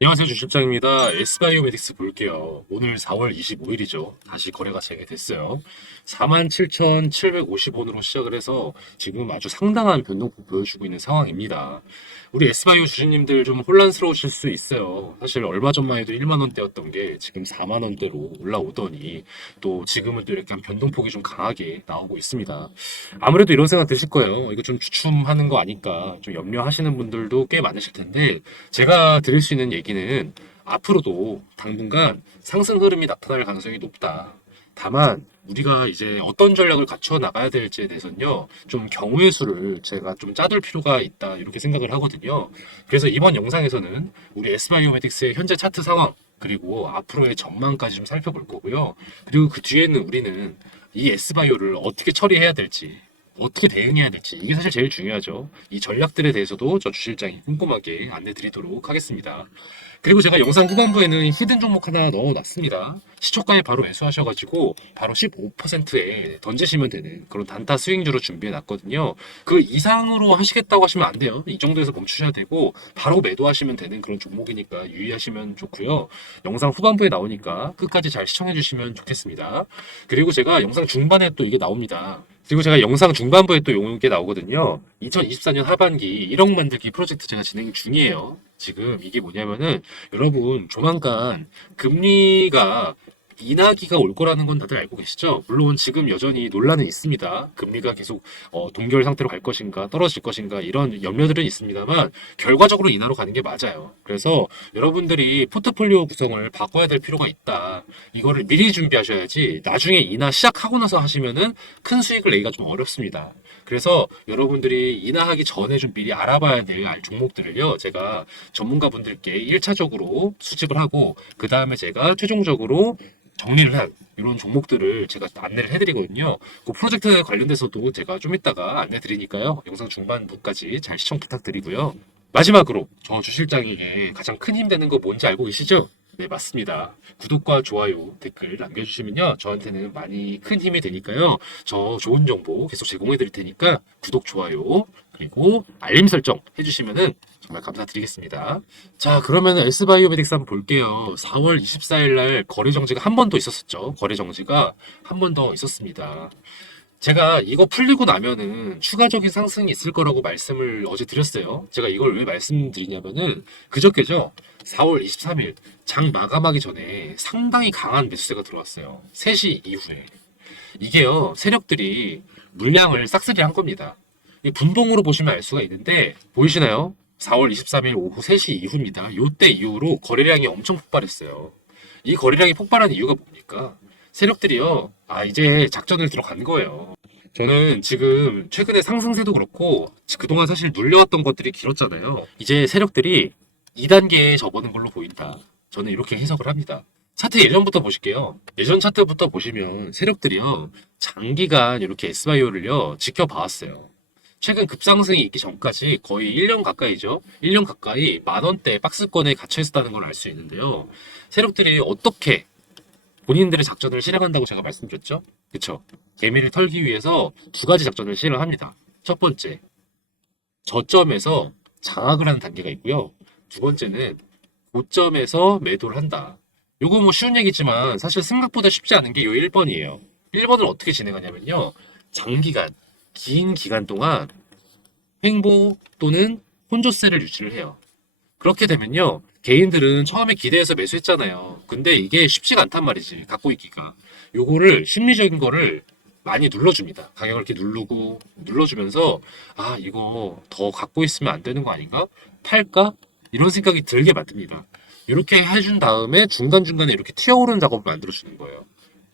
안녕하세요. 주실장입니다. S바이오메딕스 볼게요. 오늘 4월 25일이죠. 다시 거래가 재개됐어요. 47,750원으로 시작을 해서 지금 아주 상당한 변동폭 보여주고 있는 상황입니다. 우리 S바이오 주주님들 좀 혼란스러우실 수 있어요. 사실 얼마 전만 해도 1만 원대였던 게 지금 4만 원대로 올라오더니 또 지금은 또 이렇게 한 변동폭이 좀 강하게 나오고 있습니다. 아무래도 이런 생각 드실 거예요. 이거 좀 주춤하는 거 아닐까 좀 염려하시는 분들도 꽤 많으실 텐데 제가 드릴 수 있는 얘기는 앞으로도 당분간 상승 흐름이 나타날 가능성이 높다. 다만 우리가 이제 어떤 전략을 갖춰 나가야 될지에 대해서는요, 좀 경우의 수를 제가 좀 짜둘 필요가 있다 이렇게 생각을 하거든요. 그래서 이번 영상에서는 우리 S바이오메딕스의 현재 차트 상황 그리고 앞으로의 전망까지 좀 살펴볼 거고요. 그리고 그 뒤에는 우리는 이 S바이오를 어떻게 처리해야 될지 어떻게 대응해야 될지 이게 사실 제일 중요하죠. 이 전략들에 대해서도 저 주실장이 꼼꼼하게 안내 드리도록 하겠습니다. 그리고 제가 영상 후반부에는 히든 종목 하나 넣어놨습니다. 시초가에 바로 매수하셔가지고 바로 15%에 던지시면 되는 그런 단타 스윙주로 준비해놨거든요. 그 이상으로 하시겠다고 하시면 안 돼요. 이 정도에서 멈추셔야 되고 바로 매도하시면 되는 그런 종목이니까 유의하시면 좋고요. 영상 후반부에 나오니까 끝까지 잘 시청해주시면 좋겠습니다. 그리고 제가 영상 중반에 또 이게 나옵니다. 그리고 제가 영상 중반부에 또 이게 나오거든요. 2024년 하반기 1억 만들기 프로젝트 제가 진행 중이에요. 지금 이게 뭐냐면은 여러분 조만간 금리가 인하기가 올 거라는 건 다들 알고 계시죠? 물론 지금 여전히 논란은 있습니다. 금리가 계속 동결 상태로 갈 것인가 떨어질 것인가 이런 염려들은 있습니다만 결과적으로 인하로 가는 게 맞아요. 그래서 여러분들이 포트폴리오 구성을 바꿔야 될 필요가 있다. 이거를 미리 준비하셔야지 나중에 인하 시작하고 나서 하시면은 큰 수익을 내기가 좀 어렵습니다. 그래서 여러분들이 인하하기 전에 좀 미리 알아봐야 될 종목들을요, 제가 전문가분들께 1차적으로 수집을 하고, 그 다음에 제가 최종적으로 정리를 한 이런 종목들을 제가 안내를 해드리거든요. 그 프로젝트 관련돼서도 제가 좀 이따가 안내 드리니까요. 영상 중반부까지 잘 시청 부탁드리고요. 마지막으로 저 주실장에게 가장 큰 힘 되는 거 뭔지 알고 계시죠? 네, 맞습니다. 구독과 좋아요, 댓글 남겨주시면요. 저한테는 많이 큰 힘이 되니까요. 저 좋은 정보 계속 제공해 드릴 테니까 구독, 좋아요, 그리고 알림 설정 해주시면은 정말 감사드리겠습니다. 자, 그러면 S바이오메딕스 한번 볼게요. 4월 24일 날 거래 정지가 한 번 더 있었었죠. 거래 정지가 한 번 더 있었습니다. 제가 이거 풀리고 나면은 추가적인 상승이 있을 거라고 말씀을 어제 드렸어요. 제가 이걸 왜 말씀드리냐면은 그저께죠. 4월 23일 장 마감하기 전에 상당히 강한 매수세가 들어왔어요. 3시 이후에. 이게요, 세력들이 물량을 싹쓸이 한 겁니다. 이 분봉으로 보시면 알 수가 있는데, 보이시나요? 4월 23일 오후 3시 이후입니다. 요때 이후로 거래량이 엄청 폭발했어요. 이 거래량이 폭발한 이유가 뭡니까? 세력들이요, 이제 작전을 들어간 거예요. 저는 지금 최근에 상승세도 그렇고, 그동안 사실 눌려왔던 것들이 길었잖아요. 이제 세력들이 2단계에 접어든 걸로 보인다. 저는 이렇게 해석을 합니다. 차트 예전부터 보실게요. 예전 차트부터 보시면 세력들이요, 장기간 이렇게 S바이오를요, 지켜봐왔어요. 최근 급상승이 있기 전까지 거의 1년 가까이죠. 1년 가까이 만 원대 박스권에 갇혀 있었다는 걸 알 수 있는데요. 세력들이 어떻게 본인들의 작전을 실행한다고 제가 말씀드렸죠? 그쵸? 개미를 털기 위해서 두 가지 작전을 실행합니다. 첫 번째, 저점에서 장악을 하는 단계가 있고요. 두 번째는 고점에서 매도를 한다. 요거 뭐 쉬운 얘기지만 사실 생각보다 쉽지 않은 게 요 1번이에요. 1번을 어떻게 진행하냐면요. 장기간, 긴 기간 동안 횡보 또는 혼조세를 유지를 해요. 그렇게 되면요. 개인들은 처음에 기대해서 매수했잖아요. 근데 이게 쉽지가 않단 말이지. 갖고 있기가. 요거를 심리적인 거를 많이 눌러줍니다. 가격을 이렇게 누르고 눌러주면서 이거 더 갖고 있으면 안 되는 거 아닌가? 팔까? 이런 생각이 들게 만듭니다. 이렇게 해준 다음에 중간중간에 이렇게 튀어오르는 작업을 만들어주는 거예요.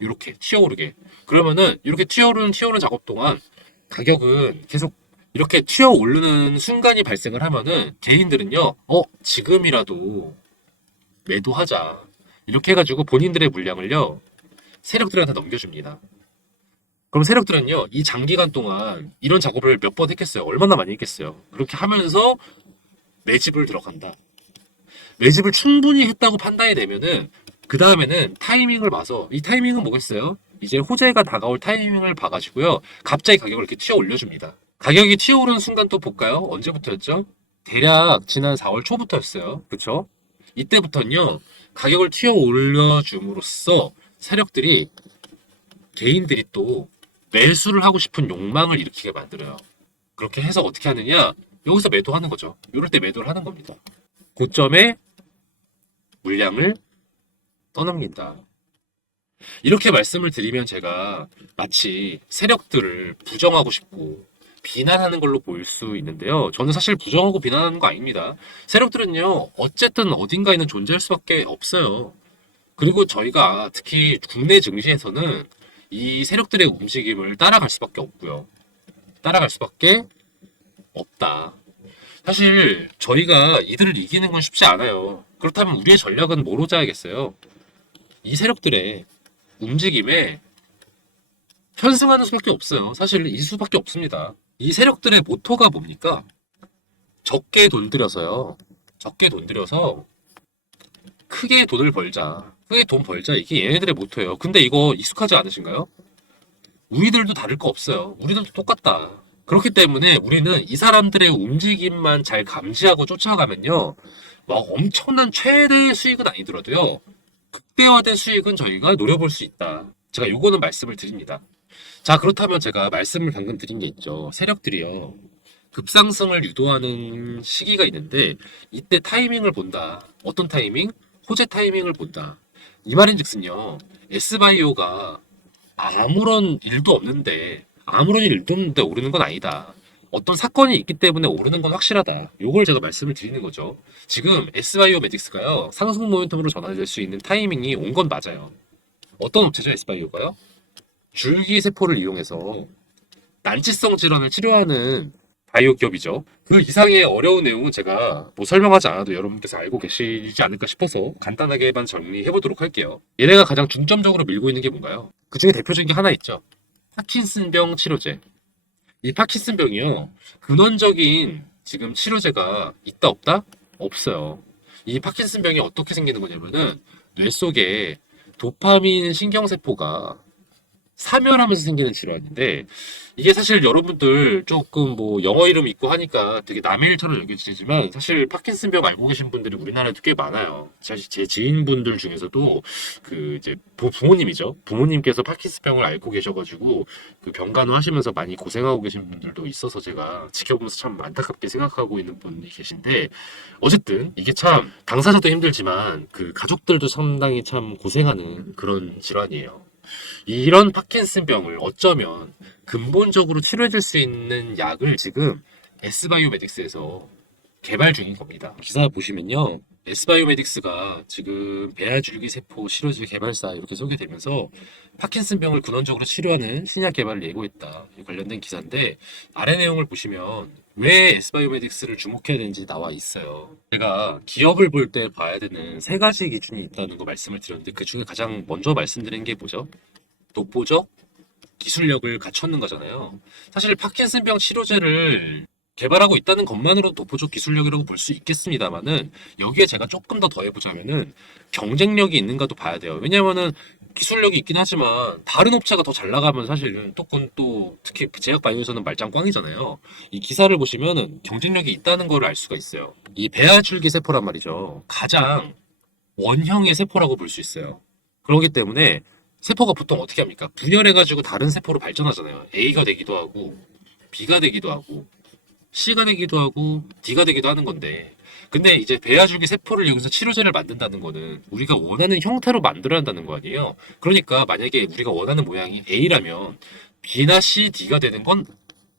이렇게 튀어오르게. 그러면은 이렇게 튀어오르는 작업 동안 가격은 계속 이렇게 튀어 오르는 순간이 발생을 하면은 개인들은요, 지금이라도 매도하자. 이렇게 해가지고 본인들의 물량을요, 세력들한테 넘겨줍니다. 그럼 세력들은요, 이 장기간 동안 이런 작업을 몇 번 했겠어요? 얼마나 많이 했겠어요? 그렇게 하면서 매집을 들어간다. 매집을 충분히 했다고 판단이 되면은, 그 다음에는 타이밍을 봐서, 이 타이밍은 뭐겠어요? 이제 호재가 다가올 타이밍을 봐가지고요, 갑자기 가격을 이렇게 튀어 올려줍니다. 가격이 튀어오르는 순간 또 볼까요? 언제부터였죠? 대략 지난 4월 초부터였어요. 그쵸? 이때부터는요, 가격을 튀어 올려줌으로써 세력들이, 개인들이 또 매수를 하고 싶은 욕망을 일으키게 만들어요. 그렇게 해서 어떻게 하느냐? 여기서 매도하는 거죠. 이럴 때 매도를 하는 겁니다. 고점에 물량을 떠넘긴다. 이렇게 말씀을 드리면 제가 마치 세력들을 부정하고 싶고 비난하는 걸로 보일 수 있는데요. 저는 사실 부정하고 비난하는 거 아닙니다. 세력들은요, 어쨌든 어딘가에는 존재할 수밖에 없어요. 그리고 저희가 특히 국내 증시에서는 이 세력들의 움직임을 따라갈 수밖에 없고요. 따라갈 수밖에 없다. 사실 저희가 이들을 이기는 건 쉽지 않아요. 그렇다면 우리의 전략은 뭐로 짜야겠어요? 이 세력들의 움직임에 편승하는 수밖에 없어요. 사실 이 수밖에 없습니다. 이 세력들의 모토가 뭡니까? 적게 돈 들여서요. 적게 돈 들여서 크게 돈을 벌자. 크게 돈 벌자. 이게 얘네들의 모토예요. 근데 이거 익숙하지 않으신가요? 우리들도 다를 거 없어요. 우리들도 똑같다. 그렇기 때문에 우리는 이 사람들의 움직임만 잘 감지하고 쫓아가면요. 막 엄청난 최대의 수익은 아니더라도요. 극대화된 수익은 저희가 노려볼 수 있다. 제가 요거는 말씀을 드립니다. 자, 그렇다면 제가 말씀을 방금 드린 게 있죠. 세력들이요. 급상승을 유도하는 시기가 있는데 이때 타이밍을 본다. 어떤 타이밍? 호재 타이밍을 본다. 이 말인즉슨요. S바이오가 아무런 일도 없는데 오르는 건 아니다. 어떤 사건이 있기 때문에 오르는 건 확실하다. 요걸 제가 말씀을 드리는 거죠. 지금 S바이오매직스가요. 상승 모멘텀으로 전환될 수 있는 타이밍이 온 건 맞아요. 어떤 업체죠, S바이오가요? 줄기세포를 이용해서 난치성 질환을 치료하는 바이오 기업이죠. 그 이상의 어려운 내용은 제가 뭐 설명하지 않아도 여러분께서 알고 계시지 않을까 싶어서 간단하게만 정리해 보도록 할게요. 얘네가 가장 중점적으로 밀고 있는 게 뭔가요? 그 중에 대표적인 게 하나 있죠. 파킨슨병 치료제. 이 파킨슨병이요. 근원적인 지금 치료제가 있다 없다? 없어요. 이 파킨슨병이 어떻게 생기는 거냐면은 뇌 속에 도파민 신경세포가 사멸하면서 생기는 질환인데 이게 사실 여러분들 조금 뭐 영어 이름 있고 하니까 되게 남의 일처럼 여겨지지만 사실 파킨슨병 알고 계신 분들이 우리나라에도 꽤 많아요. 사실 제 지인분들 중에서도 그 이제 부모님이죠. 부모님께서 파킨슨병을 앓고 계셔가지고 그 병간호 하시면서 많이 고생하고 계신 분들도 있어서 제가 지켜보면서 참 안타깝게 생각하고 있는 분이 계신데 어쨌든 이게 참 당사자도 힘들지만 그 가족들도 상당히 참 고생하는 그런 질환이에요. 이런 파킨슨병을 어쩌면 근본적으로 치료해줄 수 있는 약을 지금 S바이오메딕스에서 개발 중인 겁니다. 기사 보시면요. S바이오메딕스가 지금 배아줄기 세포 치료제 개발사 이렇게 소개되면서 파킨슨병을 근원적으로 치료하는 신약 개발을 예고했다. 관련된 기사인데 아래 내용을 보시면 왜 S바이오메딕스를 주목해야 되는지 나와 있어요. 제가 기업을 볼 때 봐야 되는 세 가지 기준이 있다는 거 말씀을 드렸는데 그 중에 가장 먼저 말씀드린 게 뭐죠? 독보적 기술력을 갖췄는 거잖아요. 사실 파킨슨병 치료제를 개발하고 있다는 것만으로 독보적 기술력이라고 볼 수 있겠습니다만은 여기에 제가 조금 더 더해보자면은 경쟁력이 있는가도 봐야 돼요. 왜냐면은 기술력이 있긴 하지만 다른 업체가 더 잘 나가면 사실 또 특히 제약 바이오에서는 말짱 꽝이잖아요. 이 기사를 보시면은 경쟁력이 있다는 걸 알 수가 있어요. 이 배아줄기 세포란 말이죠. 가장 원형의 세포라고 볼 수 있어요. 그렇기 때문에 세포가 보통 어떻게 합니까? 분열해가지고 다른 세포로 발전하잖아요. A가 되기도 하고, B가 되기도 하고, C가 되기도 하고, D가 되기도 하는 건데. 근데 이제 배아줄기 세포를 이용해서 치료제를 만든다는 거는 우리가 원하는 형태로 만들어야 한다는 거 아니에요? 그러니까 만약에 우리가 원하는 모양이 A라면 B나 C, D가 되는 건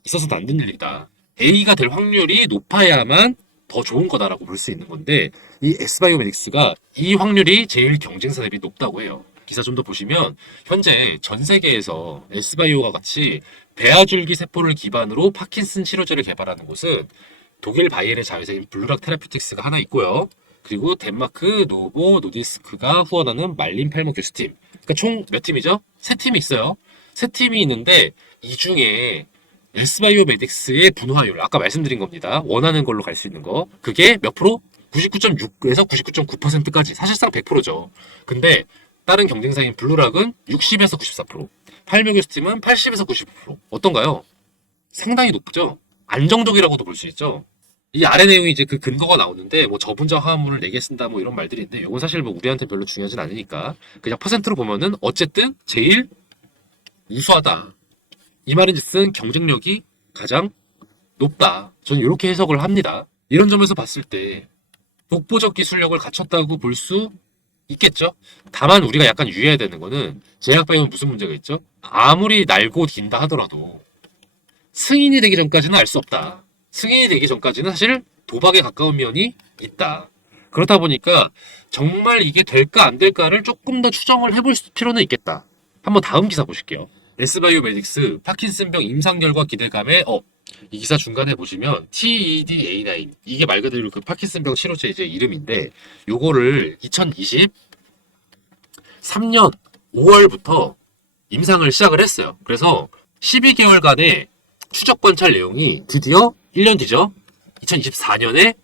있어서도 안 되는 일이다. A가 될 확률이 높아야만 더 좋은 거다라고 볼 수 있는 건데 이 S바이오메딕스가 이 확률이 제일 경쟁사 대비 높다고 해요. 기사 좀 더 보시면 현재 전 세계에서 S바이오가 같이 배아줄기 세포를 기반으로 파킨슨 치료제를 개발하는 곳은 독일 바이에르 자회사인 블루락 테라퓨틱스가 하나 있고요. 그리고 덴마크 노보 노디스크가 후원하는 말린 팔머 교수팀. 그러니까 총 몇 팀이죠? 세 팀이 있어요. 세 팀이 있는데 이 중에 S바이오메딕스의 분화율, 아까 말씀드린 겁니다. 원하는 걸로 갈 수 있는 거. 그게 몇 프로? 99.6에서 99.9%까지. 사실상 100%죠. 근데 다른 경쟁사인 블루락은 60에서 94%, 팔묘교수팀은 80에서 95%. 어떤가요? 상당히 높죠? 안정적이라고도 볼 수 있죠? 이 아래 내용이 이제 그 근거가 나오는데 뭐 저분자 화합물을 4개 쓴다 뭐 이런 말들이 있는데 이건 사실 뭐 우리한테 별로 중요하진 않으니까 그냥 퍼센트로 보면은 어쨌든 제일 우수하다. 이 말인즉슨 경쟁력이 가장 높다. 저는 이렇게 해석을 합니다. 이런 점에서 봤을 때 독보적 기술력을 갖췄다고 볼 수 있겠죠. 다만 우리가 약간 유의해야 되는 거는 제약바이오는 무슨 문제가 있죠? 아무리 날고 긴다 하더라도 승인이 되기 전까지는 알 수 없다. 승인이 되기 전까지는 사실 도박에 가까운 면이 있다. 그렇다 보니까 정말 이게 될까 안 될까를 조금 더 추정을 해볼 필요는 있겠다. 한번 다음 기사 보실게요. S바이오메딕스 파킨슨병 임상 결과 기대감에 이 기사 중간에 보시면 TEDA9 이게 말 그대로 그 파킨슨병 치료제 이제 이름인데 요거를 2023년 5월부터 임상을 시작을 했어요. 그래서 12개월간의 추적 관찰 내용이 드디어 1년 뒤죠. 2024년에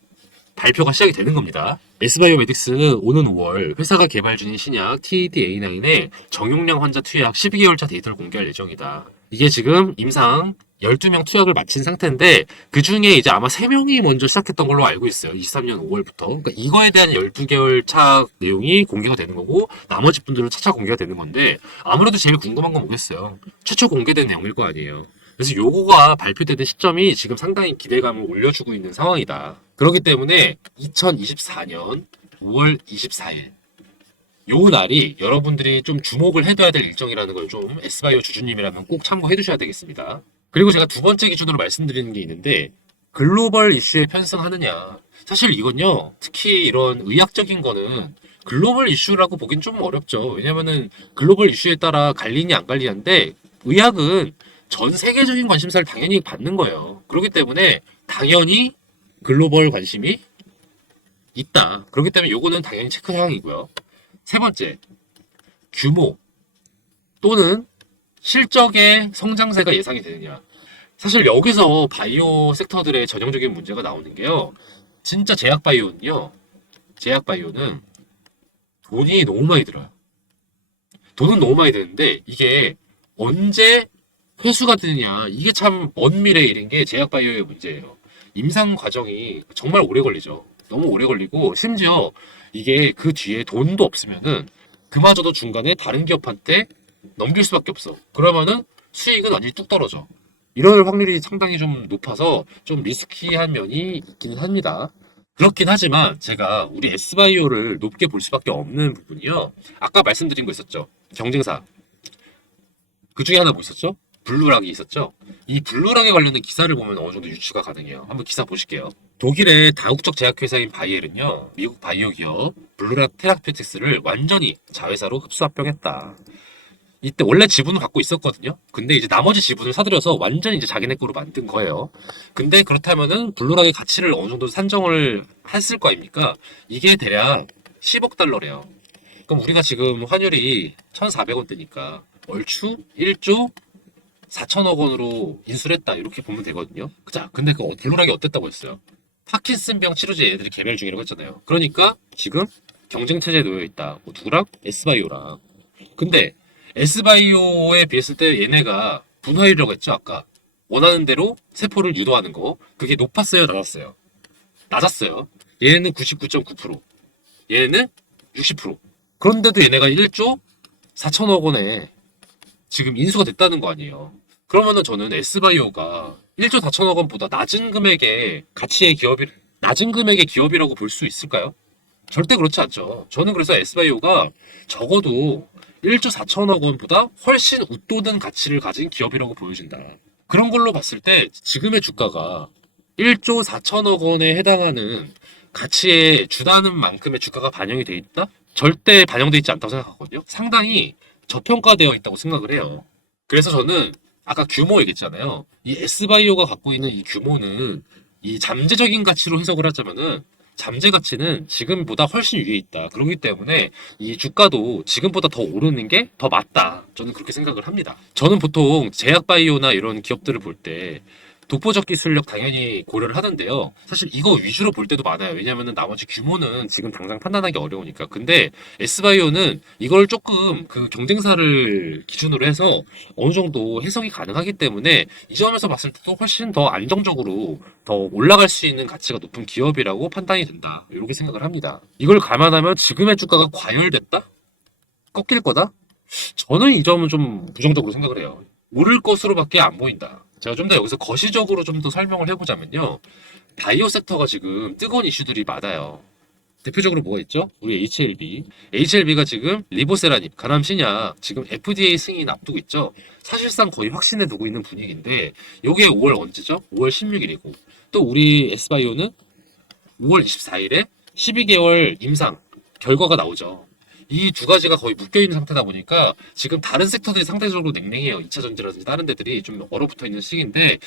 발표가 시작이 되는 겁니다. S바이오메딕스는 오는 5월 회사가 개발 중인 신약 TEDA9의 정용량 환자 투약 12개월차 데이터를 공개할 예정이다. 이게 지금 임상 12명 투약을 마친 상태인데 그 중에 이제 아마 3명이 먼저 시작했던 걸로 알고 있어요. 23년 5월부터. 그러니까 이거에 대한 12개월 차 내용이 공개가 되는 거고 나머지 분들은 차차 공개가 되는 건데 아무래도 제일 궁금한 건 뭐겠어요. 최초 공개된 내용일 거 아니에요. 그래서 요거가 발표되는 시점이 지금 상당히 기대감을 올려주고 있는 상황이다. 그렇기 때문에 2024년 5월 24일 요 날이 여러분들이 좀 주목을 해둬야 될 일정이라는 걸 좀 S바이오 주주님이라면 꼭 참고해 두셔야 되겠습니다. 그리고 제가 두 번째 기준으로 말씀드리는 게 있는데 글로벌 이슈에 편승하느냐. 사실 이건요. 특히 이런 의학적인 거는 글로벌 이슈라고 보긴 좀 어렵죠. 왜냐면은 글로벌 이슈에 따라 갈리냐 안 갈리냐인데 의학은 전 세계적인 관심사를 당연히 받는 거예요. 그렇기 때문에 당연히 글로벌 관심이 있다. 그렇기 때문에 요거는 당연히 체크 사항이고요. 세 번째, 규모 또는 실적의 성장세가 예상이 되느냐. 사실 여기서 바이오 섹터들의 전형적인 문제가 나오는 게요. 진짜 제약바이오는 돈이 너무 많이 들어요. 돈은 너무 많이 드는데 이게 언제 회수가 되느냐. 이게 참 먼 미래 일인 게 제약바이오의 문제예요. 임상 과정이 정말 오래 걸리죠. 너무 오래 걸리고 심지어 이게 그 뒤에 돈도 없으면은 그마저도 중간에 다른 기업한테 넘길 수밖에 없어. 그러면은 수익은 완전히 뚝 떨어져. 이럴 확률이 상당히 좀 높아서 좀 리스키한 면이 있긴 합니다. 그렇긴 하지만 제가 우리 S바이오를 높게 볼 수밖에 없는 부분이요. 아까 말씀드린 거 있었죠. 경쟁사. 그 중에 하나 뭐 있었죠? 블루락이 있었죠. 이 블루락에 관련된 기사를 보면 어느 정도 유추가 가능해요. 한번 기사 보실게요. 독일의 다국적 제약회사인 바이엘은요, 미국 바이오 기업 블루락 테라피틱스를 완전히 자회사로 흡수 합병했다. 이때 원래 지분을 갖고 있었거든요. 근데 이제 나머지 지분을 사들여서 완전히 이제 자기네 거로 만든 거예요. 근데 그렇다면은 블루락의 가치를 어느 정도 산정을 했을 거 아닙니까? 이게 대략 10억 달러래요. 그럼 우리가 지금 환율이 1,400원대니까 얼추 1조 4천억 원으로 인수를 했다 이렇게 보면 되거든요. 자, 근데 그 블루락이 어땠다고 했어요? 파킨슨병 치료제 얘들이 개발 중이라고 했잖아요. 그러니까 지금 경쟁 체제에 놓여 있다. 뭐 누구랑? S바이오랑. 근데 S바이오에 비했을 때 얘네가 분화율이라고 했죠, 아까. 원하는 대로 세포를 유도하는 거. 그게 높았어요, 낮았어요? 낮았어요. 얘는 99.9%. 얘는 60%. 그런데도 얘네가 1조 4천억 원에 지금 인수가 됐다는 거 아니에요. 그러면은 저는 S바이오가 1조 4천억 원보다 낮은 금액의 가치의 낮은 금액의 기업이라고 볼 수 있을까요? 절대 그렇지 않죠. 저는 그래서 S바이오가 적어도 1조 4천억 원보다 훨씬 웃도는 가치를 가진 기업이라고 보여진다. 그런 걸로 봤을 때 지금의 주가가 1조 4천억 원에 해당하는 가치에 주다는 만큼의 주가가 반영이 돼 있다? 절대 반영돼 있지 않다고 생각하거든요. 상당히 저평가되어 있다고 생각을 해요. 그래서 저는 아까 규모 얘기했잖아요. 이 S바이오가 갖고 있는 이 규모는 이 잠재적인 가치로 해석을 하자면은 잠재 가치는 지금보다 훨씬 위에 있다. 그렇기 때문에 이 주가도 지금보다 더 오르는 게 더 맞다. 저는 그렇게 생각을 합니다. 저는 보통 제약바이오나 이런 기업들을 볼 때 독보적 기술력 당연히 고려를 하는데요. 사실 이거 위주로 볼 때도 많아요. 왜냐면은 나머지 규모는 지금 당장 판단하기 어려우니까. 근데 S바이오는 이걸 조금 그 경쟁사를 기준으로 해서 어느 정도 해석이 가능하기 때문에 이 점에서 봤을 때도 훨씬 더 안정적으로 더 올라갈 수 있는 가치가 높은 기업이라고 판단이 된다. 이렇게 생각을 합니다. 이걸 감안하면 지금의 주가가 과열됐다? 꺾일 거다? 저는 이 점은 좀 부정적으로 생각을 해요. 오를 것으로밖에 안 보인다. 제가 좀 더 여기서 거시적으로 좀 더 설명을 해보자면요. 바이오 섹터가 지금 뜨거운 이슈들이 많아요. 대표적으로 뭐가 있죠? 우리 HLB. HLB가 지금 리보세라닙, 간암 신약, 지금 FDA 승인 앞두고 있죠? 사실상 거의 확신에 두고 있는 분위기인데, 요게 5월 언제죠? 5월 16일이고. 또 우리 S바이오는 5월 24일에 12개월 임상 결과가 나오죠. 이 두 가지가 거의 묶여있는 상태다 보니까 지금 다른 섹터들이 상대적으로 냉랭해요. 2차 전지라든지 다른 데들이 좀 얼어붙어 있는 시기인데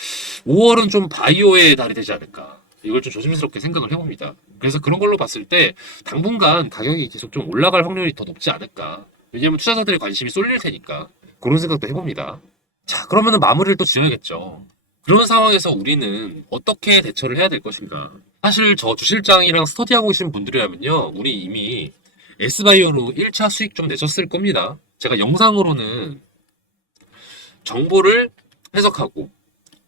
5월은 좀 바이오의 달이 되지 않을까. 이걸 좀 조심스럽게 생각을 해봅니다. 그래서 그런 걸로 봤을 때 당분간 가격이 계속 좀 올라갈 확률이 더 높지 않을까. 왜냐면 투자자들의 관심이 쏠릴 테니까. 그런 생각도 해봅니다. 자, 그러면은 마무리를 또 지어야겠죠. 그런 상황에서 우리는 어떻게 대처를 해야 될 것인가? 사실 저 주실장이랑 스터디하고 계신 분들이라면요, 우리 이미 S바이오로 1차 수익 좀 내셨을 겁니다. 제가 영상으로는 정보를 해석하고,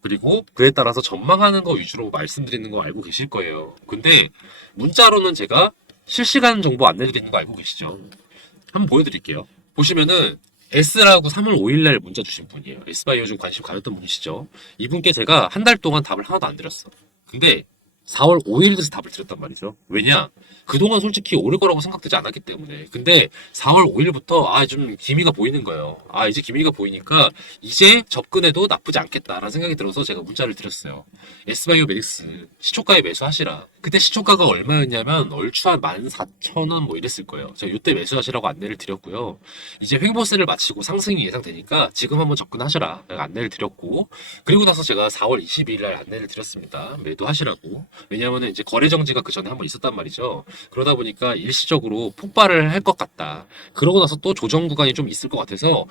그리고 그에 따라서 전망하는 거 위주로 말씀드리는 거 알고 계실 거예요. 근데 문자로는 제가 실시간 정보 안 내드리는 거 알고 계시죠? 한번 보여드릴게요. 보시면은 S라고 3월 5일 날 문자 주신 분이에요. S바이오 좀 관심 가졌던 분이시죠. 이분께 제가 한 달 동안 답을 하나도 안 드렸어. 근데 4월 5일 돼서 답을 드렸단 말이죠. 왜냐? 그동안 솔직히 오를 거라고 생각되지 않았기 때문에. 근데 4월 5일부터 좀 기미가 보이는 거예요. 이제 기미가 보이니까 이제 접근해도 나쁘지 않겠다라는 생각이 들어서 제가 문자를 드렸어요. S바이오 메딕스 시초가에 매수하시라. 그때 시초가가 얼마였냐면 얼추 한 14,000원 뭐 이랬을 거예요. 제가 이때 매수하시라고 안내를 드렸고요. 이제 횡보세를 마치고 상승이 예상되니까 지금 한번 접근하셔라. 내가 안내를 드렸고, 그리고 나서 제가 4월 22일 날 안내를 드렸습니다. 매도하시라고. 왜냐하면 이제 거래 정지가 그 전에 한번 있었단 말이죠. 그러다 보니까 일시적으로 폭발을 할 것 같다. 그러고 나서 또 조정 구간이 좀 있을 것 같아서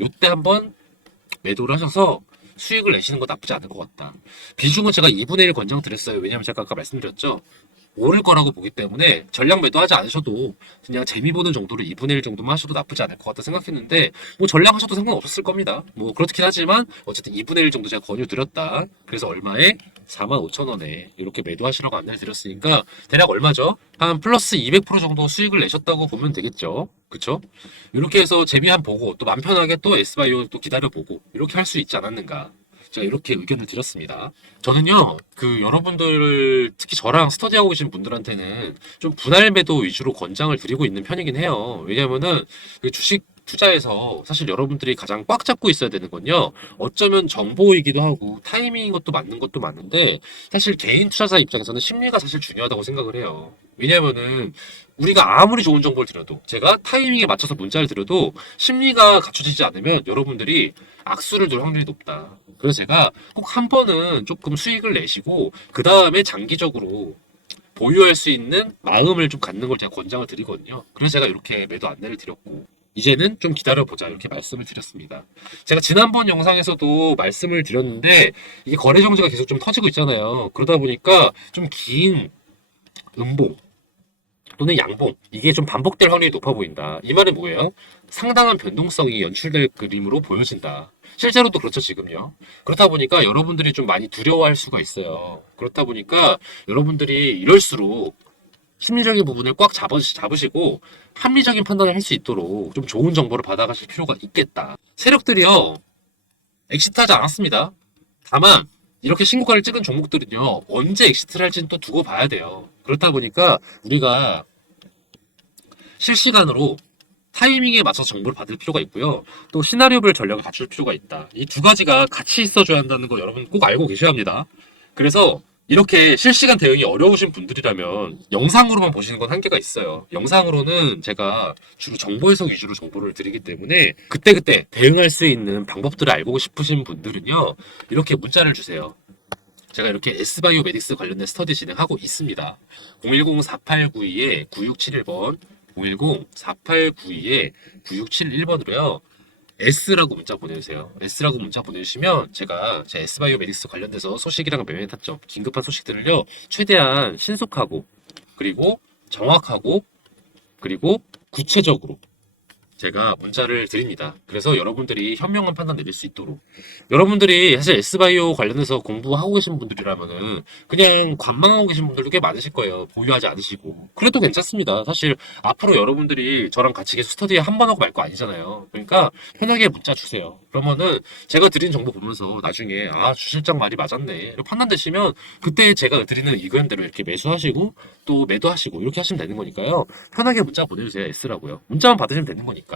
요때 한번 매도를 하셔서 수익을 내시는 거 나쁘지 않을 것 같다. 비중은 제가 2분의 1 권장드렸어요. 왜냐하면 제가 아까 말씀드렸죠. 오를 거라고 보기 때문에 전량 매도하지 않으셔도 그냥 재미 보는 정도로 2분의 1 정도만 하셔도 나쁘지 않을 것 같다 생각했는데, 뭐 전량 하셔도 상관없었을 겁니다. 뭐 그렇긴 하지만 어쨌든 2분의 1 정도 제가 권유드렸다. 그래서 얼마에? 45,000원에 이렇게 매도하시라고 안내를 드렸으니까 대략 얼마죠? 한 플러스 200% 정도 수익을 내셨다고 보면 되겠죠. 그쵸? 이렇게 해서 재미 한 보고 또 맘 편하게 또 S바이오 또 기다려보고 이렇게 할 수 있지 않았는가. 제가 이렇게 의견을 드렸습니다. 저는요, 여러분들, 특히 저랑 스터디하고 계신 분들한테는 좀 분할 매도 위주로 권장을 드리고 있는 편이긴 해요. 왜냐면은 그 주식 투자에서 사실 여러분들이 가장 꽉 잡고 있어야 되는 건요, 어쩌면 정보이기도 하고 타이밍인 것도 맞는 것도 맞는데, 사실 개인 투자자 입장에서는 심리가 사실 중요하다고 생각을 해요. 왜냐면은 우리가 아무리 좋은 정보를 드려도, 제가 타이밍에 맞춰서 문자를 드려도 심리가 갖춰지지 않으면 여러분들이 악수를 둘 확률이 높다. 그래서 제가 꼭 한 번은 조금 수익을 내시고 그 다음에 장기적으로 보유할 수 있는 마음을 좀 갖는 걸 제가 권장을 드리거든요. 그래서 제가 이렇게 매도 안내를 드렸고, 이제는 좀 기다려보자 이렇게 말씀을 드렸습니다. 제가 지난번 영상에서도 말씀을 드렸는데 이게 거래 정지가 계속 좀 터지고 있잖아요. 그러다 보니까 좀 긴 음봉 또는 양봉, 이게 좀 반복될 확률이 높아 보인다. 이 말은 뭐예요? 상당한 변동성이 연출될 그림으로 보여진다. 실제로도 그렇죠, 지금요. 그렇다 보니까 여러분들이 좀 많이 두려워할 수가 있어요. 그렇다 보니까 여러분들이 이럴수록 심리적인 부분을 꽉 잡으시고 합리적인 판단을 할 수 있도록 좀 좋은 정보를 받아가실 필요가 있겠다. 세력들이요, 엑시트하지 않았습니다. 다만 이렇게 신고가를 찍은 종목들은요, 언제 엑시트를 할지는 또 두고 봐야 돼요. 그렇다 보니까 우리가 실시간으로 타이밍에 맞춰서 정보를 받을 필요가 있고요. 또 시나리오별 전략을 갖출 필요가 있다. 이 두 가지가 같이 있어줘야 한다는 거 여러분 꼭 알고 계셔야 합니다. 그래서 이렇게 실시간 대응이 어려우신 분들이라면 영상으로만 보시는 건 한계가 있어요. 영상으로는 제가 주로 정보 해석 위주로 정보를 드리기 때문에 그때그때 대응할 수 있는 방법들을 알고 싶으신 분들은요, 이렇게 문자를 주세요. 제가 이렇게 S바이오 메딕스 관련된 스터디 진행하고 있습니다. 010-4892-9671번, 010-4892-9671번으로요. S라고 문자 보내주세요. S라고 문자 보내주시면 제가 제 S바이오메딕스 관련돼서 소식이랑 매매 타점, 긴급한 소식들을요 최대한 신속하고 그리고 정확하고 그리고 구체적으로 제가 문자를 드립니다. 그래서 여러분들이 현명한 판단 내릴 수 있도록. 여러분들이 사실 S바이오 관련해서 공부하고 계신 분들이라면은 그냥 관망하고 계신 분들도 꽤 많으실 거예요. 보유하지 않으시고. 그래도 괜찮습니다. 사실 앞으로 여러분들이 저랑 같이 계속 스터디 한 번 하고 말 거 아니잖아요. 그러니까 편하게 문자 주세요. 그러면은 제가 드린 정보 보면서 나중에 아, 주실장 말이 맞았네. 이렇게 판단되시면 그때 제가 드리는 의견대로 이렇게 매수하시고 또 매도하시고 이렇게 하시면 되는 거니까요. 편하게 문자 보내주세요. S라고요. 문자만 받으시면 되는 거니까.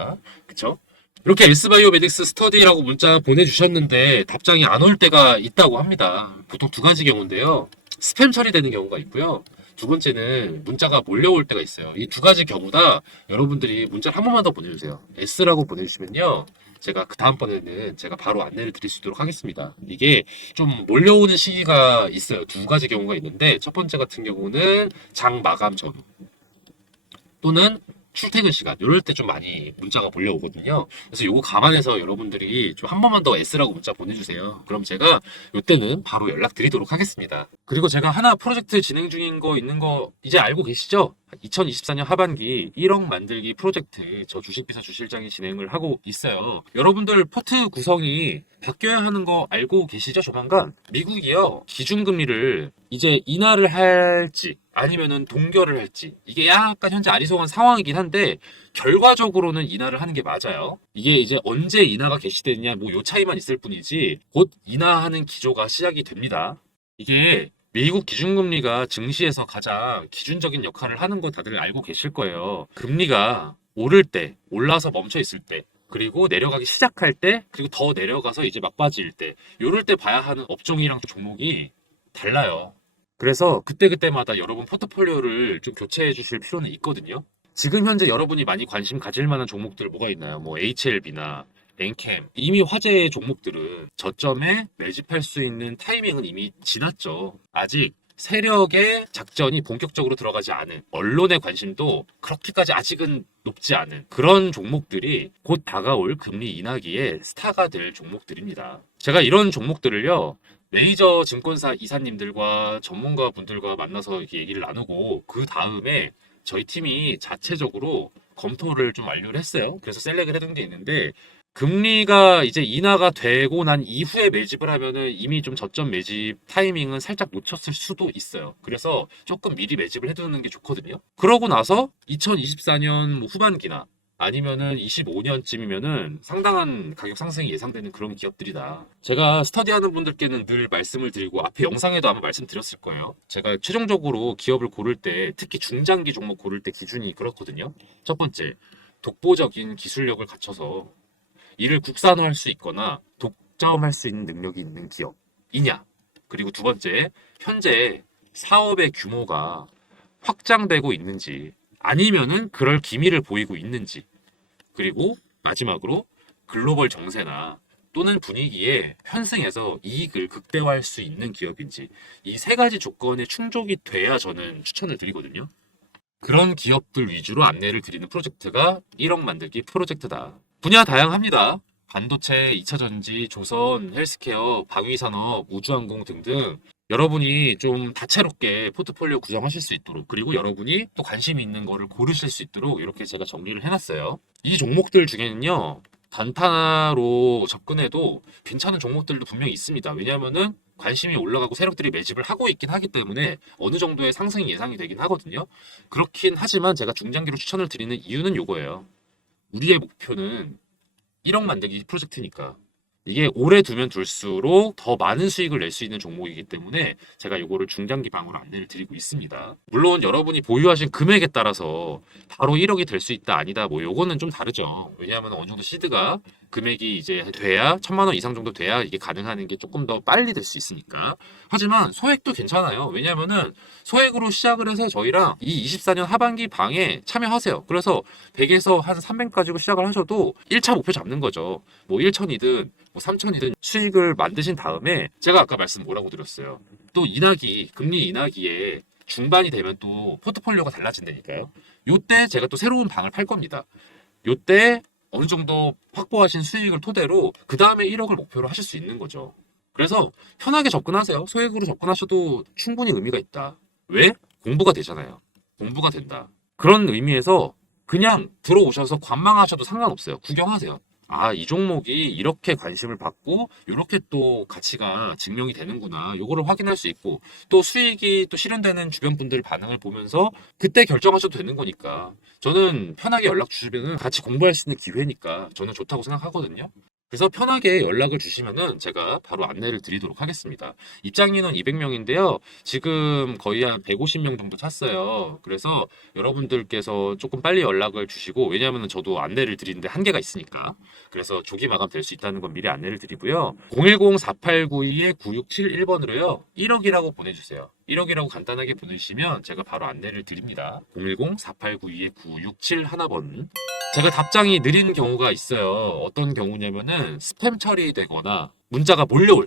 그쵸? 이렇게 S바이오메딕스 스터디라고 문자 보내주셨는데 답장이 안 올 때가 있다고 합니다. 보통 두 가지 경우인데요. 스팸 처리되는 경우가 있고요. 두 번째는 문자가 몰려올 때가 있어요. 이 두 가지 경우 다 여러분들이 문자를 한 번만 더 보내주세요. S라고 보내주시면요. 제가 그 다음번에는 제가 바로 안내를 드릴 수 있도록 하겠습니다. 이게 좀 몰려오는 시기가 있어요. 두 가지 경우가 있는데 첫 번째 같은 경우는 장 마감 전후 또는 출퇴근 시간 이럴 때 좀 많이 문자가 몰려오거든요. 그래서 요거 감안해서 여러분들이 좀 한 번만 더 S라고 문자 보내주세요. 그럼 제가 요때는 바로 연락드리도록 하겠습니다. 그리고 제가 하나 프로젝트 진행 중인 거 있는 거 이제 알고 계시죠? 2024년 하반기 1억 만들기 프로젝트 저 주식비서 주실장이 진행을 하고 있어요. 여러분들 포트 구성이 바뀌어야 하는 거 알고 계시죠? 조만간 미국이요 기준금리를 이제 인하를 할지 아니면은 동결을 할지 이게 약간 현재 아리송한 상황이긴 한데 결과적으로는 인하를 하는 게 맞아요. 이게 이제 언제 인하가 개시되느냐 뭐 요 차이만 있을 뿐이지 곧 인하하는 기조가 시작이 됩니다. 이게 미국 기준금리가 증시에서 가장 기준적인 역할을 하는 거 다들 알고 계실 거예요. 금리가 오를 때, 올라서 멈춰 있을 때, 그리고 내려가기 시작할 때, 그리고 더 내려가서 이제 막바지일 때, 요럴 때 봐야 하는 업종이랑 종목이 달라요. 그래서 그때그때마다 여러분 포트폴리오를 좀 교체해 주실 필요는 있거든요. 지금 현재 여러분이 많이 관심 가질 만한 종목들 뭐가 있나요? 뭐 HLB나 엔캠 이미 화제의 종목들은 저점에 매집할 수 있는 타이밍은 이미 지났죠. 아직 세력의 작전이 본격적으로 들어가지 않은 언론의 관심도 그렇게까지 아직은 높지 않은 그런 종목들이 곧 다가올 금리 인하기에 스타가 될 종목들입니다. 제가 이런 종목들을요. 메이저 증권사 이사님들과 전문가분들과 만나서 이렇게 얘기를 나누고 그 다음에 저희 팀이 자체적으로 검토를 좀 완료를 했어요. 그래서 셀렉을 해둔 게 있는데 금리가 이제 인하가 되고 난 이후에 매집을 하면은 이미 좀 저점 매집 타이밍은 살짝 놓쳤을 수도 있어요. 그래서 조금 미리 매집을 해두는 게 좋거든요. 그러고 나서 2024년 후반기나 아니면은 25년쯤이면은 상당한 가격 상승이 예상되는 그런 기업들이다. 제가 스터디하는 분들께는 늘 말씀을 드리고 앞에 영상에도 아마 말씀드렸을 거예요. 제가 최종적으로 기업을 고를 때 특히 중장기 종목 고를 때 기준이 그렇거든요. 첫 번째, 독보적인 기술력을 갖춰서 이를 국산화할 수 있거나 독점할 수 있는 능력이 있는 기업이냐. 그리고 두 번째, 현재 사업의 규모가 확장되고 있는지 아니면은 그럴 기미를 보이고 있는지 그리고 마지막으로 글로벌 정세나 또는 분위기에 편승해서 이익을 극대화할 수 있는 기업인지 이 세 가지 조건에 충족이 돼야 저는 추천을 드리거든요. 그런 기업들 위주로 안내를 드리는 프로젝트가 1억 만들기 프로젝트다. 분야 다양합니다. 반도체, 2차전지, 조선, 헬스케어, 방위산업, 우주항공 등등 여러분이 좀 다채롭게 포트폴리오 구성하실 수 있도록 그리고 여러분이 또 관심이 있는 거를 고르실 수 있도록 이렇게 제가 정리를 해놨어요. 이 종목들 중에는요. 단타로 접근해도 괜찮은 종목들도 분명히 있습니다. 왜냐하면은 관심이 올라가고 세력들이 매집을 하고 있긴 하기 때문에 어느 정도의 상승이 예상이 되긴 하거든요. 그렇긴 하지만 제가 중장기로 추천을 드리는 이유는 요거예요. 우리의 목표는 1억 만들기 프로젝트니까 이게 오래 두면 둘수록 더 많은 수익을 낼 수 있는 종목이기 때문에 제가 이거를 중장기 방으로 안내를 드리고 있습니다. 물론 여러분이 보유하신 금액에 따라서 바로 1억이 될 수 있다 아니다 뭐 요거는 좀 다르죠. 왜냐하면 어느 정도 시드가 금액이 이제 돼야 1,000만 원 이상 정도 돼야 이게 가능한 게 조금 더 빨리 될 수 있으니까. 하지만 소액도 괜찮아요. 왜냐하면은 소액으로 시작을 해서 저희랑 이 24년 하반기 방에 참여하세요. 그래서 100에서 한 300 가지고 시작을 하셔도 1차 목표 잡는 거죠. 뭐 1천이든 뭐 3천이든 수익을 만드신 다음에 제가 아까 말씀 뭐라고 드렸어요. 또 인하기, 금리 인하기에 중반이 되면 또 포트폴리오가 달라진다니까요. 요때 제가 또 새로운 방을 팔 겁니다. 요때 어느 정도 확보하신 수익을 토대로 그 다음에 1억을 목표로 하실 수 있는 거죠. 그래서 편하게 접근하세요. 소액으로 접근하셔도 충분히 의미가 있다. 왜? 공부가 되잖아요. 공부가 된다. 그런 의미에서 그냥 들어오셔서 관망하셔도 상관없어요. 구경하세요. 아, 이 종목이 이렇게 관심을 받고 이렇게 또 가치가 증명이 되는구나. 요거를 확인할 수 있고 또 수익이 또 실현되는 주변 분들 반응을 보면서 그때 결정하셔도 되는 거니까 저는 편하게 연락 주시면은 같이 공부할 수 있는 기회니까 저는 좋다고 생각하거든요. 그래서 편하게 연락을 주시면은 제가 바로 안내를 드리도록 하겠습니다. 입장 인원 200명인데요. 지금 거의 한 150명 정도 찼어요. 그래서 여러분들께서 조금 빨리 연락을 주시고, 왜냐하면 저도 안내를 드리는데 한계가 있으니까. 그래서 조기 마감 될 수 있다는 건 미리 안내를 드리고요. 010-4892-9671번으로요. 1억이라고 보내주세요. 1억이라고 간단하게 보내주시면 제가 바로 안내를 드립니다. 010-4892-9671번. 제가 답장이 느린 경우가 있어요. 어떤 경우냐면은 스팸 처리되거나 문자가 몰려올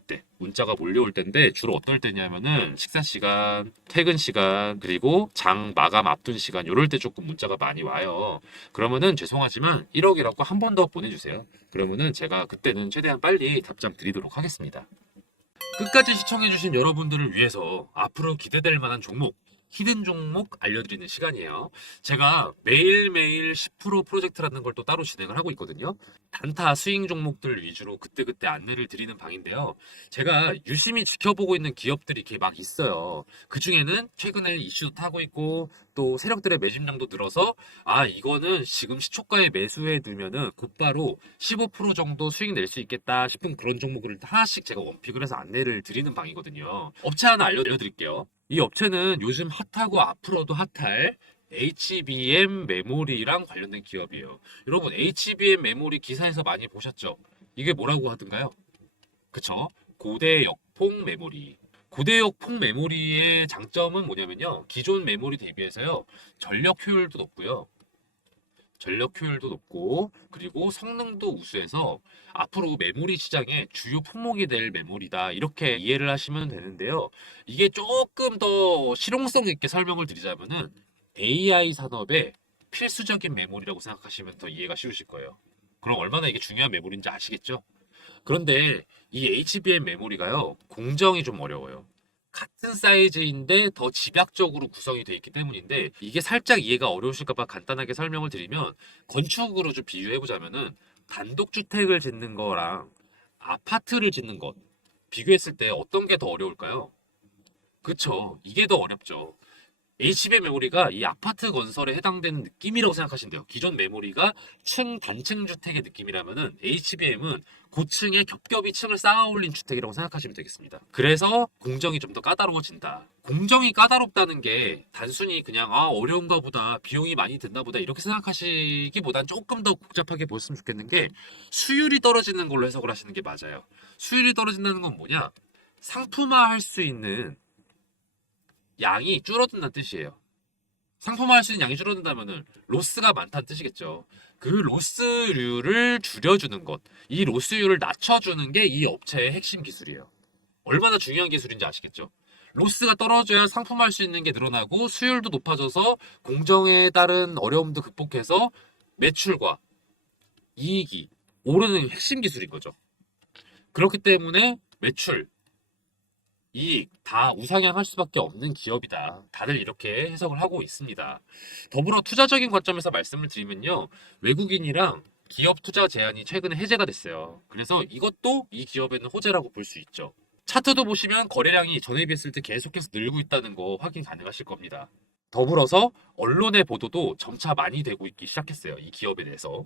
때인데 주로 어떨 때냐면은 식사 시간, 퇴근 시간, 그리고 장 마감 앞둔 시간 요럴 때 조금 문자가 많이 와요. 그러면은 죄송하지만 1억이라고 한 번 더 보내주세요. 그러면은 제가 그때는 최대한 빨리 답장 드리도록 하겠습니다. 끝까지 시청해주신 여러분들을 위해서 앞으로 기대될 만한 종목, 히든 종목 알려드리는 시간이에요. 제가 매일매일 10% 프로젝트라는 걸 또 따로 진행을 하고 있거든요. 단타 스윙 종목들 위주로 그때그때 안내를 드리는 방인데요. 제가 유심히 지켜보고 있는 기업들이 이렇게 막 있어요. 그 중에는 최근에 이슈도 타고 있고 또 세력들의 매집량도 늘어서 아, 이거는 지금 시초가에 매수해 두면은 곧바로 15% 정도 수익 낼 수 있겠다 싶은 그런 종목을 하나씩 제가 원픽을 해서 안내를 드리는 방이거든요. 업체 하나 알려드릴게요. 이 업체는 요즘 핫하고 앞으로도 핫할 HBM 메모리랑 관련된 기업이에요. 여러분, HBM 메모리 기사에서 많이 보셨죠? 이게 뭐라고 하던가요? 그쵸? 고대역폭 메모리. 고대역폭 메모리의 장점은 뭐냐면요. 기존 메모리 대비해서요. 전력 효율도 높고요. 전력 효율도 높고 그리고 성능도 우수해서 앞으로 메모리 시장의 주요 품목이 될 메모리다 이렇게 이해를 하시면 되는데요. 이게 조금 더 실용성 있게 설명을 드리자면은 AI 산업의 필수적인 메모리라고 생각하시면 더 이해가 쉬우실 거예요. 그럼 얼마나 이게 중요한 메모리인지 아시겠죠? 그런데 이 HBM 메모리가요, 공정이 좀 어려워요. 같은 사이즈인데 더 집약적으로 구성이 되어 있기 때문인데 이게 살짝 이해가 어려우실까봐 간단하게 설명을 드리면 건축으로 좀 비유해 보자면은 단독주택을 짓는 거랑 아파트를 짓는 것 비교했을 때 어떤 게 더 어려울까요? 그쵸. 이게 더 어렵죠. HBM 메모리가 이 아파트 건설에 해당되는 느낌이라고 생각하시면 돼요. 기존 메모리가 단층 주택의 느낌이라면은 HBM은 고층에 겹겹이 층을 쌓아 올린 주택이라고 생각하시면 되겠습니다. 그래서 공정이 좀 더 까다로워진다. 공정이 까다롭다는 게 단순히 그냥 아, 어려운가 보다, 비용이 많이 든다 보다 이렇게 생각하시기보단 조금 더 복잡하게 보셨으면 좋겠는 게 수율이 떨어지는 걸로 해석을 하시는 게 맞아요. 수율이 떨어진다는 건 뭐냐? 상품화할 수 있는 양이 줄어든다는 뜻이에요. 상품화할 수 있는 양이 줄어든다면은 로스가 많다는 뜻이겠죠. 그 로스율을 줄여주는 것, 이 로스율을 낮춰주는 게 이 업체의 핵심 기술이에요. 얼마나 중요한 기술인지 아시겠죠? 로스가 떨어져야 상품화할 수 있는 게 늘어나고 수율도 높아져서 공정에 따른 어려움도 극복해서 매출과 이익이 오르는 핵심 기술인 거죠. 그렇기 때문에 매출, 이익 다 우상향할 수밖에 없는 기업이다. 다들 이렇게 해석을 하고 있습니다. 더불어 투자적인 관점에서 말씀을 드리면요. 외국인이랑 기업 투자 제한이 최근에 해제가 됐어요. 그래서 이것도 이 기업에는 호재라고 볼 수 있죠. 차트도 보시면 거래량이 전에 비했을 때 계속해서 늘고 있다는 거 확인 가능하실 겁니다. 더불어서 언론의 보도도 점차 많이 되고 있기 시작했어요. 이 기업에 대해서.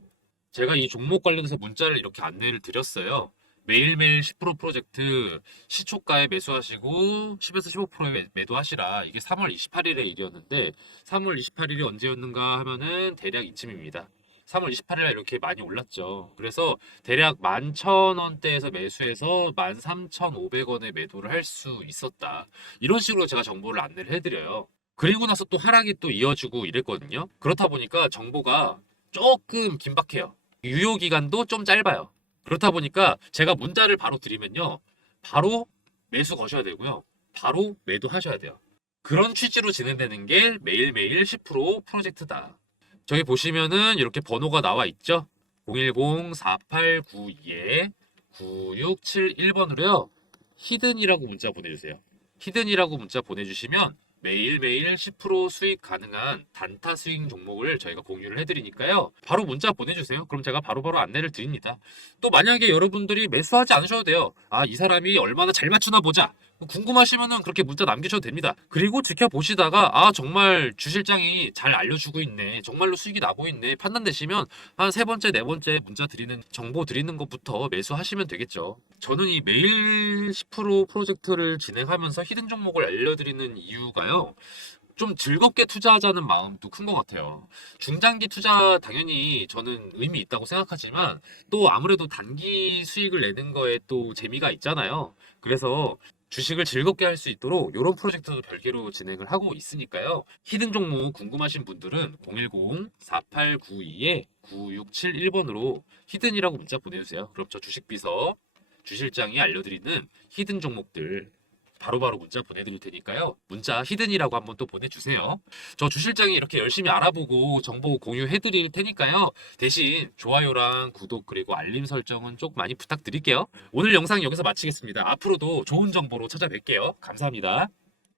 제가 이 종목 관련해서 문자를 이렇게 안내를 드렸어요. 매일매일 10% 프로젝트 시초가에 매수하시고 10에서 15%에 매도하시라. 이게 3월 28일의 일이었는데 3월 28일이 언제였는가 하면은 대략 이쯤입니다. 3월 28일에 이렇게 많이 올랐죠. 그래서 대략 11,000원대에서 매수해서 13,500원에 매도를 할 수 있었다. 이런 식으로 제가 정보를 안내를 해드려요. 그리고 나서 또 하락이 또 이어지고 이랬거든요. 그렇다 보니까 정보가 조금 긴박해요. 유효 기간도 좀 짧아요. 그렇다 보니까 제가 문자를 바로 드리면요. 바로 매수 거셔야 되고요. 바로 매도하셔야 돼요. 그런 취지로 진행되는 게 매일매일 10% 프로젝트다. 저기 보시면은 이렇게 번호가 나와 있죠? 010-4892-9671번으로요. 히든이라고 문자 보내주세요. 히든이라고 문자 보내주시면 매일매일 10% 수익 가능한 단타 스윙 종목을 저희가 공유를 해드리니까요. 바로 문자 보내주세요. 그럼 제가 바로바로 안내를 드립니다. 또 만약에 여러분들이 매수하지 않으셔도 돼요. 아, 이 사람이 얼마나 잘 맞추나 보자. 궁금하시면은 그렇게 문자 남기셔도 됩니다. 그리고 지켜보시다가 아, 정말 주실장이 잘 알려주고 있네. 정말로 수익이 나고 있네. 판단되시면 한 세 번째, 네 번째 문자 드리는 정보 드리는 것부터 매수하시면 되겠죠. 저는 이 매일 10% 프로젝트를 진행하면서 히든 종목을 알려드리는 이유가요. 좀 즐겁게 투자하자는 마음도 큰 것 같아요. 중장기 투자 당연히 저는 의미 있다고 생각하지만 또 아무래도 단기 수익을 내는 거에 또 재미가 있잖아요. 그래서 주식을 즐겁게 할 수 있도록 이런 프로젝트도 별개로 진행을 하고 있으니까요. 히든 종목 궁금하신 분들은 010-4892-9671번으로 히든이라고 문자 보내주세요. 그럼 저 주식비서 주실장이 알려드리는 히든 종목들 바로바로 문자 보내드릴 테니까요. 문자 히든이라고 한번 또 보내주세요. 저 주실장이 이렇게 열심히 알아보고 정보 공유해드릴 테니까요. 대신 좋아요랑 구독 그리고 알림 설정은 좀 많이 부탁드릴게요. 오늘 영상 여기서 마치겠습니다. 앞으로도 좋은 정보로 찾아뵐게요. 감사합니다.